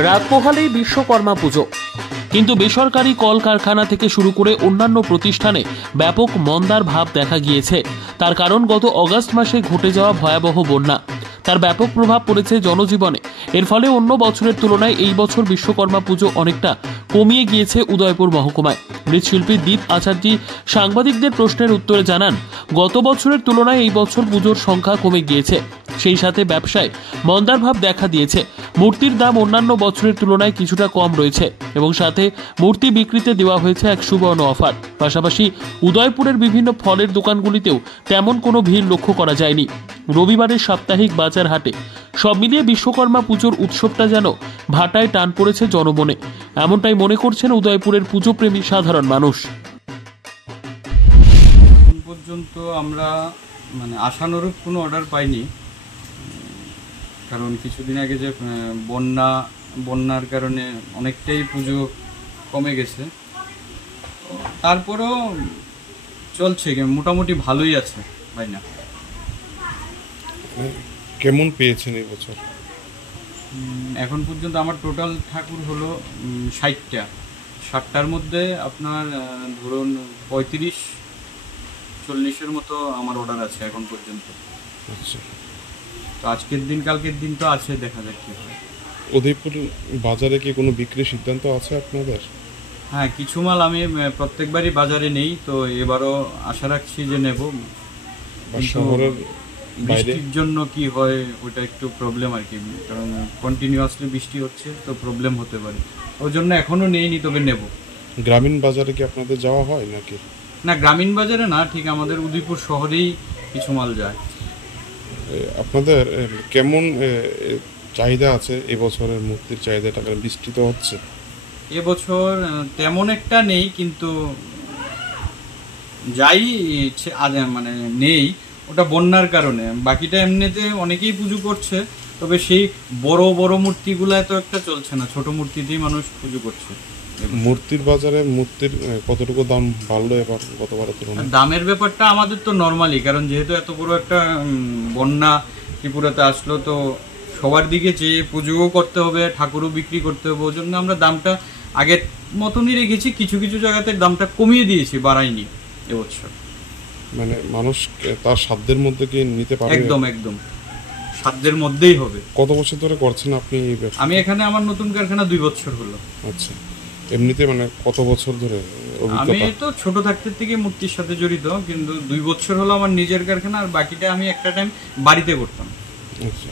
রাত পোহালেই বিশ্বকর্মা পুজো, কিন্তু বেসরকারি কলকারখানা থেকে শুরু করে অন্যান্য প্রতিষ্ঠানে ব্যাপক মন্দার ভাব দেখা গিয়েছে। তার কারণ গত অগাস্ট মাসে ঘটে যাওয়া ভয়াবহ বন্যা, তার ব্যাপক প্রভাব পড়েছে জনজীবনে। এর ফলে অন্য বছরের তুলনায় এই বছর বিশ্বকর্মা পুজো অনেকটা কমিয়ে গিয়েছে উদয়পুর মহকুমায়। মৃৎশিল্পী দীপ আচার্য সাংবাদিকদের প্রশ্নের উত্তরে জানান, গত বছরের তুলনায় এই বছর পুজোর সংখ্যা কমে গিয়েছে, সেই সাথে ব্যবসায় মন্দার ভাব দেখা দিয়েছে। মূর্তির দাম অন্যান্য বছরের তুলনায় কিছুটা কম রয়েছে এবং সাথে মূর্তি বিক্রিতে দেওয়া হয়েছে এক সুবর্ণ অফার। পাশাপাশি উদয়পুরের বিভিন্ন ফলের দোকানগুলিতেও তেমন কোনো ভিড় লক্ষ্য করা যায়নি। রবিবারের সাপ্তাহিক বাজার হাটে সব মিলিয়ে বিশ্বকর্মা পুজোর উৎসবটা যেন ভাটায় টান পড়েছে জনমনে, এমনটাই মনে করছেন উদয়পুরের পুজোপ্রেমী সাধারণ মানুষ। এখন পর্যন্ত আমরা আশানুরূপ কোনো অর্ডার পাইনি, কারণ কিছুদিন আগে যে বন্যার কারণে অনেকটাই পুজো কমে গেছে। তারপরেও চলছে, মোটামুটি ভালোই আছে ভাই। না, কেমন পেয়েছেন এই বছর? এখন পর্যন্ত আমার টোটাল ঠাকুর হলো 60টা। 60টার মধ্যে আপনার ধরুন 35-40-এর মতো আমার অর্ডার আছে এখন পর্যন্ত। আচ্ছা, তো আজকের দিন কালকের দিন তো আছে, দেখা যাক কি হয়। উদয়পুর বাজারে কি কোনো বিক্রির সিদ্ধান্ত আছে আপনাদের? হ্যাঁ, কিছু মাল আমি প্রত্যেকবারই বাজারে নেই, তো এবারও আশা রাখছি যে নেব। শহরের বাইরে বৃষ্টির জন্য কি হয় ওটা একটু প্রবলেম আর কি, কারণ কন্টিনিউয়াসলি বৃষ্টি হচ্ছে, তো প্রবলেম হতে পারে। ওই জন্য এখনও নেইনি, তবে নেব। গ্রামীণ বাজারে কি আপনাদের যাওয়া হয় নাকি? না, গ্রামীণ বাজারে না, ঠিক আমাদের উদয়পুর শহরেই কিছু মাল যায়। আপনাদের কেমন চাহিদা আছে এবছরের মূর্তির চাহিদাটা? বৃষ্টি তো হচ্ছে এবছর তেমন একটা নেই, কিন্তু যাই নেই ওটা বন্যার কারণে। বাকিটা এমনিতে অনেকেই পুজো করছে, তবে সেই বড় বড় মূর্তিগুলো এত একটা চলছে না, ছোট মূর্তিতেই মানুষ পুজো করছে। মূর্তির বাজারে মূর্তির কতটুকু দাম বাড়লো এবার গতবারের তুলনায়? দামের ব্যাপারটা আমাদের তো নর্মালি, কারণ যেহেতু এত বড় একটা বন্যা ত্রিপুরাতে আসলো, তো সবার দিকে চেয়ে পুজোও করতে হবে, ঠাকুরও বিক্রি করতে হবে। ওই জন্য আমরা দামটা আগের মতনই রেখেছি, কিছু কিছু জায়গাতে দামটা কমিয়ে দিয়েছি, বাড়াইনি এবছর। মানুষ তার সাধ্যের মধ্যে কি নিতে পারে? একদম একদম সাধ্যের মধ্যেই হবে। কত বছর ধরে করছেন আপনি এই ব্যবসা? আমি এখানে আমার নতুন কারখানা 2 বছর হলো। আচ্ছা, এমনিতে কত বছর ধরে আমি তো ছোট থাকতে থেকে মূর্তির সাথে জড়িত, কিন্তু 2 বছর হলো আমার নিজের কারখানা, আর বাকিটা আমি একটা টাইম বাড়িতে করতাম। আচ্ছা।